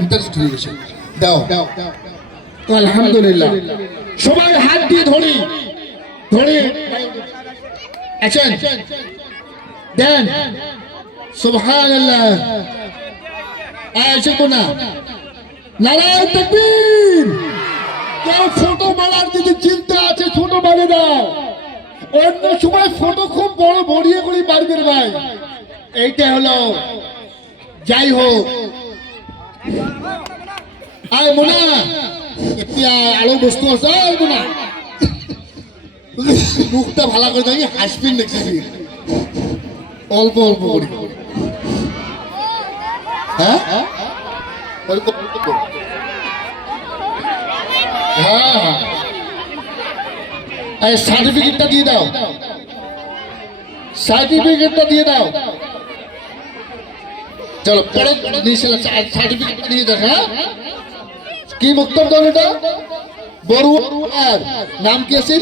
Interest হয়ে গেছে। দাও তো আলহামদুলিল্লাহ সবাই হাত দিয়ে ধরি ধরি আছেন দেন সুবহানাল্লাহ আয়েশা কোনা নারায়ে তাকবীর। কেউ ফটো মারার যদি চিন্তা আছে ছোট বানিয়ে দাও, অন্য সময় ফটো খুব বড় বড়িয়ে করে মারবে ভাই। এইটা হলো যাই হোক আয় মোনা এতিয়া আলো বস্তু আছে আয় মোনা মুখটা ভালো করে দেখি হাসপিন দেখছি অল্প অল্প করি হ্যাঁ হ্যাঁ হ্যাঁ সার্টিফিকেটটা দিয়ে দাও, সার্টিফিকেটটা দিয়ে দাও। চলো পরে সার্টিফিকেটটা দিয়ে দাও। হ্যাঁ কি বক্তব্য এটা বড়ুয়ার নাম কি আছে?